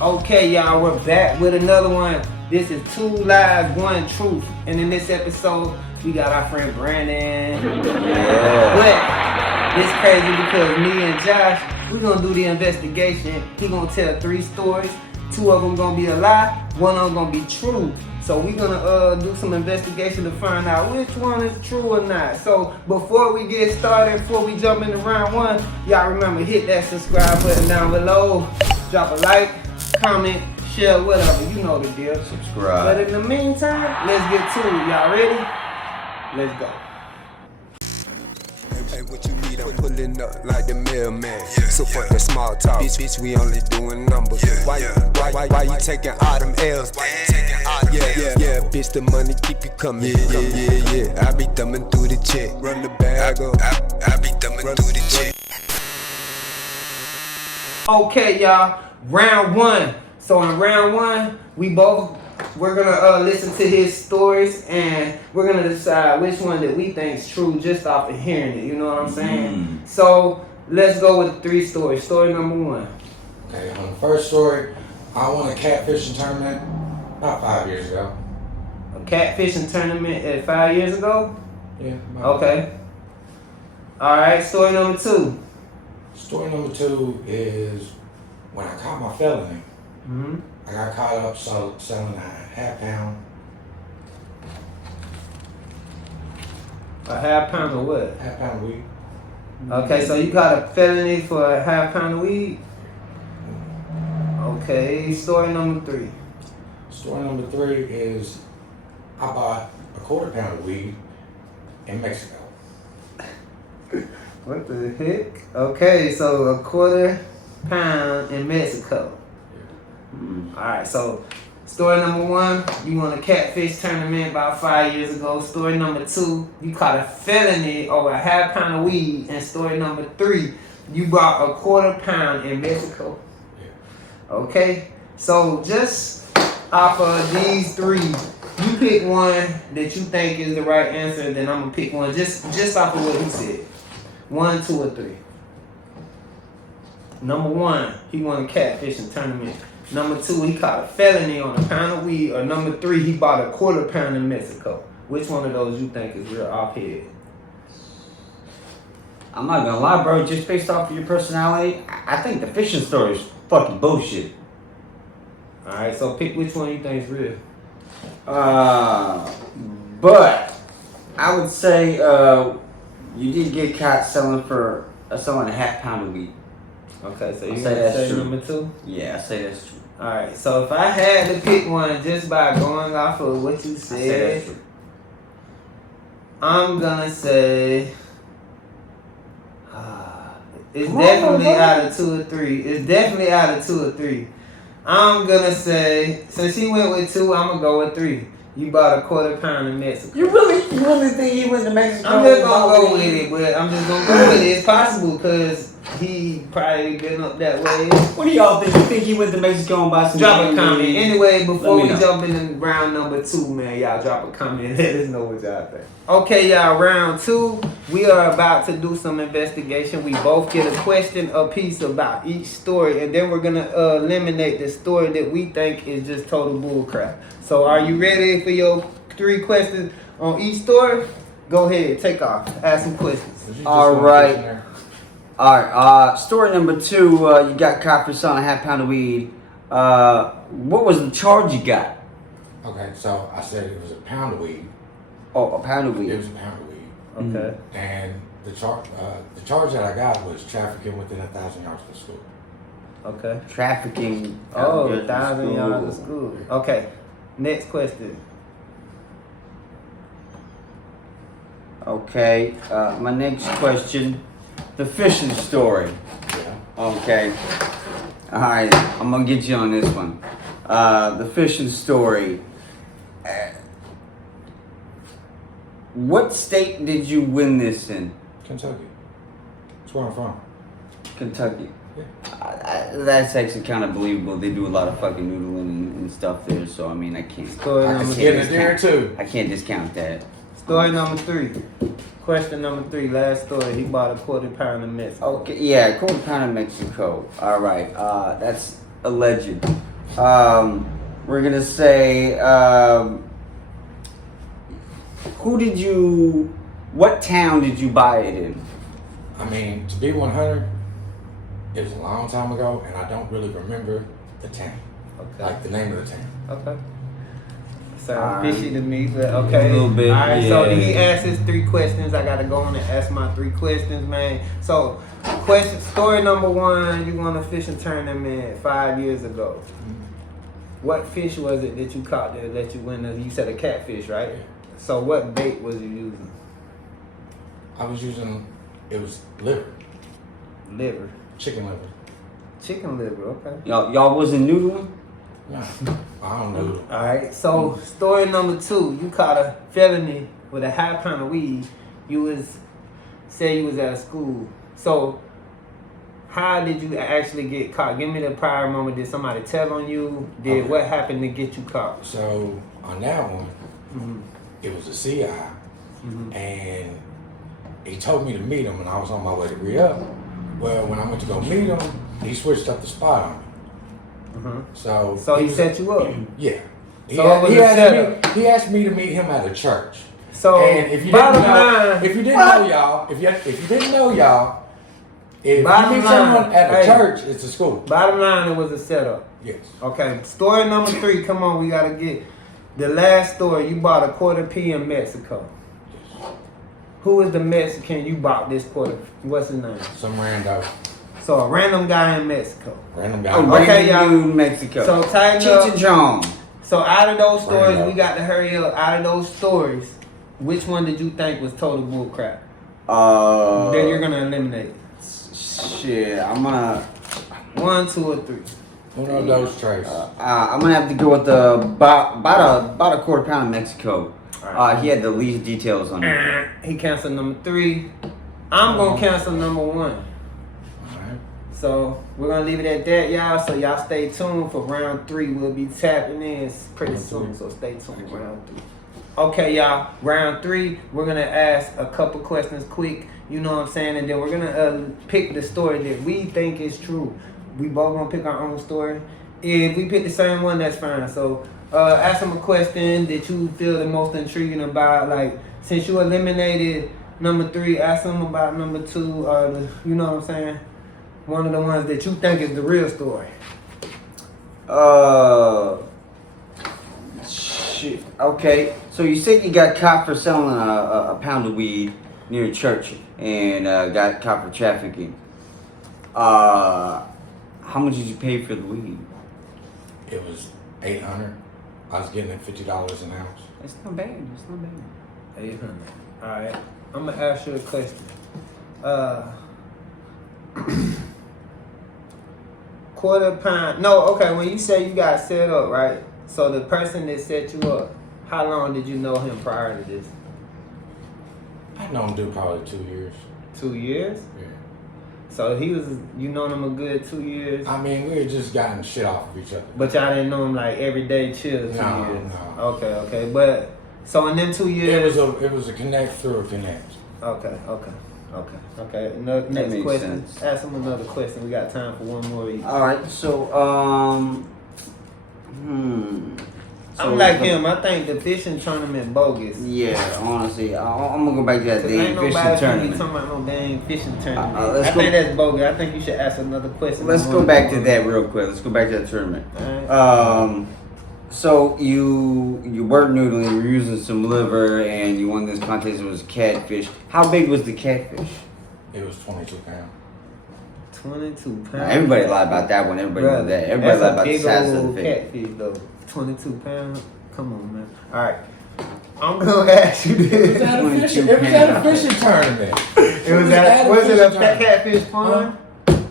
Okay, y'all, we're back with another one. This is 2 Lies, 1 Truth. And in this episode, we got our friend Brandon. But it's crazy because me and Josh, we're going to do the investigation. He going to tell 3 stories. 2 of them going to be a lie. 1 of them going to be true. So we're going to do some investigation to find out which one is true or not. So before we get started, before we jump into round 1, y'all remember, hit that subscribe button down below. Drop a like, comment, share, whatever. You know the deal. Subscribe. But in the meantime, let's get to it. Y'all ready? Let's go. Hey, what you need? I'm pulling up like the mailman. So fuck the small talk. Bitch, we only doing numbers. Why you taking all them L's? Yeah, bitch, the money keep you coming. Yeah. I be thumbing through the check. Run the bag up. I be thumbing through the check. Okay, y'all. Round 1. So in round 1, we're gonna listen to his stories and we're gonna decide which one that we think is true just off of hearing it. You know what I'm saying? So let's go with 3 stories. Story number 1. Okay, on the first story, I won a catfishing tournament about 5 years ago. A catfishing tournament at 5 years ago? Yeah. Okay. Alright, story number 2. Story number 2 is when I caught my felony. I got caught up selling a half-pound. A half pound of what? Half-pound of weed. Okay, so you got a felony for a half pound of weed? Okay, story number 3. Story number 3 is I bought a quarter-pound of weed in Mexico. What the heck? Okay, so a quarter pound in Mexico. Alright, so story number 1, you won a catfish tournament about 5 years ago. Story number 2, you caught a felony over a half pound of weed. And story number 3, you bought a quarter pound in Mexico. Okay, so just off of these 3, you pick one that you think is the right answer, then I'm gonna pick one just off of what he said. 1, 2, or 3. Number 1, he won a catfishing tournament. Number 2, he caught a felony on a pound of weed. Or number 3, he bought a quarter pound in Mexico. Which one of those you think is real off head? I'm not gonna lie, bro. Just based off of your personality, I think the fishing story is fucking bullshit. Alright, so pick which one you think is real. But I would say you did get caught selling a half pound of weed. Okay, so you say gonna that's say true. number 2? Yeah, I say that's true. Alright, so if I had to pick one just by going off of what you I say that's said, true. I'm gonna say it's definitely out of 2 or 3. It's definitely out of 2 or 3. I'm gonna say, since he went with 2, I'm gonna go with 3. You bought a quarter pound in Mexico. You really think he went to Mexico? I'm just gonna go with it, but I'm just gonna go with it. It's possible because he probably been up that way. What do y'all think? You think he went to Mexico and bought some? Drop a candy? comment. Anyway, before Let we me know. jump into round number 2, man, y'all drop a comment. Let us know what y'all think. Okay, y'all, round 2. We are about to do some investigation. We both get a question apiece about each story, and then we're gonna eliminate the story that we think is just total bullcrap. So, are you ready for your 3 questions on each story? Go ahead, take off. Ask some questions. All right. Alright, story number 2, you got caught for selling a half pound of weed. What was the charge you got? Okay, so I said it was a pound of weed. Oh, a pound of It weed. was a pound of weed. Okay. And the charge that I got was trafficking within 1,000 yards of the school. Okay. Trafficking. Oh, 1,000 yards of school. Okay. Next question. Okay, my next question. The fishing story. Yeah. Okay. Alright, I'm gonna get you on this one. The fishing story. What state did you win this in? Kentucky. That's where I'm from. Kentucky. Yeah. That's actually kind of believable. They do a lot of fucking noodling and stuff there, so I mean, I can't. Story I number can get 3. it there too. I can't discount that. Story number 3. Question number 3. Last story. He bought a quarter pound of Mexico. Okay, yeah, quarter pound of Mexico. All right, that's alleged. We're gonna say, what town did you buy it in? I mean, to be 100, it was a long time ago, and I don't really remember the town, Okay. like the name of the town. Okay. Sounds Alright. fishy to me, but okay. A little bit, Alright, so yeah. he asked his 3 questions. I gotta go on and ask my 3 questions, man. So, story number 1, you won a fishing tournament 5 years ago. What fish was it that you caught that let you win? You said a catfish, right? So what bait was you using? I was using, it was liver, Liver. chicken liver. Chicken liver, okay. Y'all wasn't noodling? No, I don't know. Alright, so story number 2, you caught a felony with a high pound of weed. You said you was at a school. So how did you actually get caught? Give me the prior moment. Did somebody tell on you? Okay. What happened to get you caught? So on that one, Mm-hmm. it was a CI, and he told me to meet him, and I was on my way to re-up. Well, when I went to go meet him, he switched up the spot on me. So So he was- set you up. Yeah. He, So it was a he asked me to meet him at a church. So And if you bottom didn't know, line, if you didn't know y'all, if you didn't know y'all, if Bottom you meet line, someone at a hey. church, it's a school. bottom line, it was a setup. Yes. Okay, story number 3. Come on, we gotta get the last story. You bought a quarter P in Mexico. Who is the Mexican you bought this quarter? What's his name? Some rando, So a random guy in Mexico. random guy. Oh, Okay, y'all. New Mexico. So tighten Cheech and up. Chong. So out of those stories, Random. we got to hurry up. Out of those stories, which one did you think was total bullcrap? Then you're gonna eliminate Shit, I'm gonna 1, 2, or 3. Uno, dos, tres. I'm gonna have to go with the about a quarter pound of Mexico. He had the least details on it. He canceled number 3. I'm gonna cancel number 1. All right. So we're gonna leave it at that, y'all. So y'all stay tuned for round 3. We'll be tapping in pretty soon. So stay tuned for round 3. Okay, y'all. Round 3, we're gonna ask a couple questions quick. You know what I'm saying, and then we're gonna pick the story that we think is true. We both gonna pick our own story. If we pick the same one, that's fine. So ask them a question that you feel the most intriguing about. Like since you eliminated number 3, ask them about number 2. Or you know what I'm saying. One of the ones that you think is the real story. Shit. Okay. So you said you got caught for selling a pound of weed near a church and got caught for trafficking. How much did you pay for the weed? It was 800. I was getting it $50 an ounce. It's not bad. It's not bad. 800. All right. I'm gonna ask you a question. Quarter pound. No, okay. When you say you got set up, right? So the person that set you up, how long did you know him prior to this? I known dude probably 2 years. 2 years. Yeah. So he was, you known him a good 2 years, I mean, we had just gotten shit off of each other. but y'all didn't know him like every day chill 2 No, years. no. Okay. But so in them 2 It years. was a connect through a connect. Okay. Next makes question. sense. Ask him another question. We got time for one more each. All right. So I'm like him. I think the fishing tournament bogus. Yeah, honestly, I'm gonna go back to that Cause damn ain't nobody fishing finna be tournament. talking about no dang fishing tournament. let's I go- think that's bogus. I think you should ask another question. Let's go back to that real quick. Let's go back to that tournament. Alright. So you weren't noodling, you were using some liver, and you won this contest. It was catfish. How big was the catfish? It was 22 pounds. 22 pounds. Everybody lied about that one. Everybody knew that. Everybody lied about the size of the fish. Catfish though. 22 pounds. Come on, man. All right. I'm gonna ask you this. It was at a fishing tournament. Was it a catfish pond?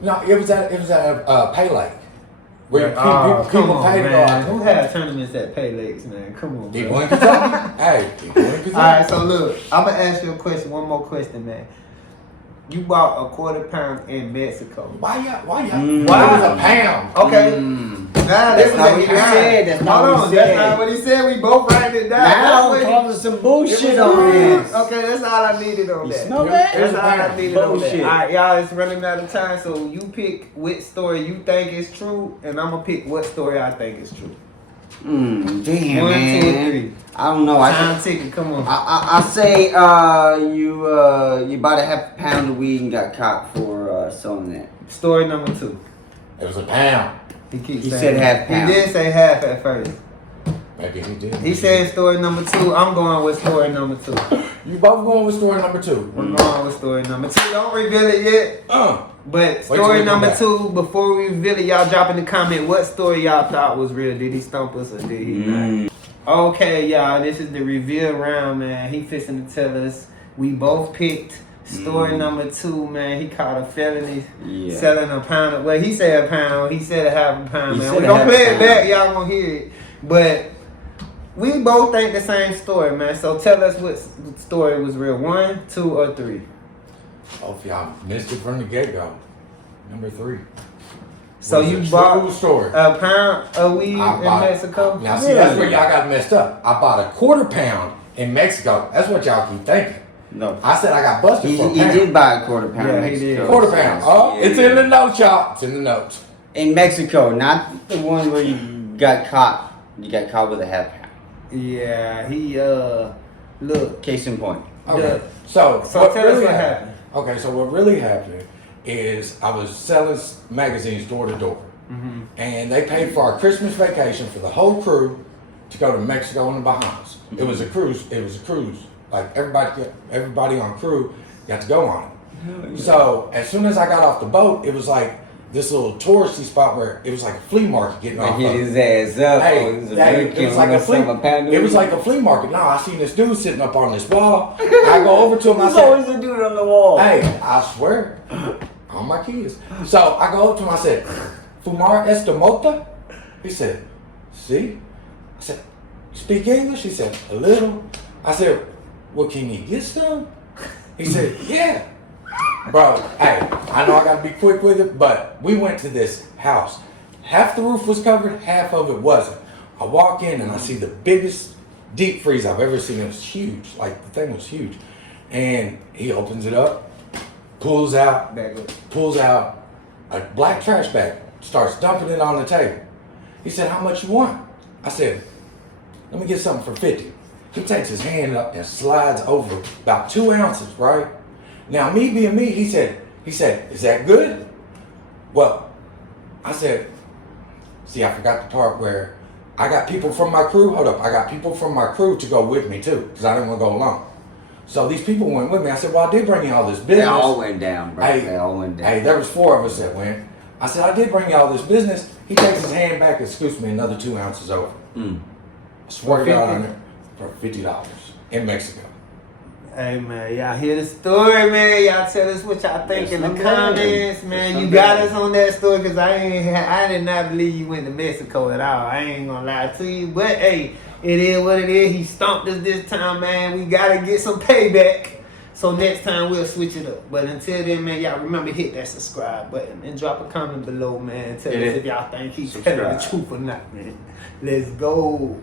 No, it was at a pay lake. Where Oh, people come on, pay to go man. out Who there. had tournaments at Pay Lakes, man? Come on, People man. in Kentucky. Hey, people in Kentucky. All right, so look, I'm gonna ask you a question. One more question, man. You bought a quarter pound in Mexico. Why y'all? Why? It was a pound. Okay. Nah, That's not what he said. That's not Hold what on, he that's said. not what he said. We both writing it down. Now That's what causing some bullshit it on was. this. Okay, that's all I needed on You that. smell that? That's all I needed on that. Bullshit. Alright, y'all, it's running out of time, so you pick which story you think is true, and I'm gonna pick what story I think is true. Damn, 1, 2, man. 3. I don't know. Time ticket, come on. I say you bought a half a pound of weed and got caught for selling that. Story number 2. It was a pound. He keeps He saying said half pound. He did say half at first. Maybe he did. He said story number 2. I'm going with story number 2. You both going with story number 2. We're going with story number 2. Don't reveal it yet. But till story we come number back. 2, before we reveal it, y'all drop in the comment what story y'all thought was real. Did he stump us or did he not? Okay, y'all, this is the reveal round, man. He fixing to tell us we both picked story number 2, man. He caught a felony selling a pound of, well, he said a pound. He said a half a pound, He man. said We a gonna half play a it pound. back. Y'all gonna hear it. But we both think the same story, man. So tell us what story was real. 1, 2, or 3. Hope y'all missed it from the get-go. Number 3. So Was you a bought true story. a pound of weed in Mexico? Now see, that's where y'all got messed up. I bought a quarter pound in Mexico. That's what y'all keep thinking. No. I said I got busted He for a pound. did buy a quarter pound Yeah, in he Mexico. did. Quarter pound. Oh, Yeah. it's in the notes, y'all. It's in the notes. In Mexico, not the one where you got caught. You got caught with a half pound. Yeah, he look. Case in point. Okay. So tell us what happened. Okay, so what really happened is I was selling magazines door to door. And they paid for our Christmas vacation for the whole crew to go to Mexico and the Bahamas. It was a cruise. It was a cruise. Like everybody on crew got to go on it. So as soon as I got off the boat, it was like this little touristy spot where it was like a flea market getting off. Hit of. his ass up. Hey, It was a hey, American it was like a flea. pound of It was weed. like a flea market. Now I seen this dude sitting up on this wall. I go over to him. I There's said, always a dude on the wall. "Hey, I swear, on my kids." So I go up to him. I said, "Fumar esta mota?" He said, "See." I said, "You speak English?" He said, "A little." I said, "Well, can you get some?" He said, "Yeah." Bro, hey, I know I gotta be quick with it, but we went to this house. Half the roof was covered, half of it wasn't. I walk in and I see the biggest deep freeze I've ever seen. It was huge. Like, the thing was huge. And he opens it up, pulls out a black trash bag, starts dumping it on the table. He said, "How much you want?" I said, "Let me get something for 50. He takes his hand up and slides over about 2 ounces, right? Now, me being me, he said, "Is that good?" Well, I said, see, I forgot the part where I got people from my crew. Hold up. I got people from my crew to go with me too, because I didn't want to go alone. So these people went with me. I said, "Well, I did bring you all this business." They all went down, bro. Hey, They all went down. Hey, there was 4 of us that went. I said, "I did bring you all this business." He takes his hand back and scoots me another 2 ounces over. I swear to God on it, for $50 in Mexico. Hey man, y'all hear the story, man. Y'all tell us what y'all think Yes, in the I'm comments, ready. man. Yes, You I'm got ready. us on that story because I did not believe you went to Mexico at all. I ain't gonna lie to you, but hey, it is what it is. He stomped us this time, man. We gotta get some payback. So next time we'll switch it up. But until then, man, y'all remember hit that subscribe button and drop a comment below, man. Tell us if y'all think he's telling the Subscribe. truth or not, man. Let's go.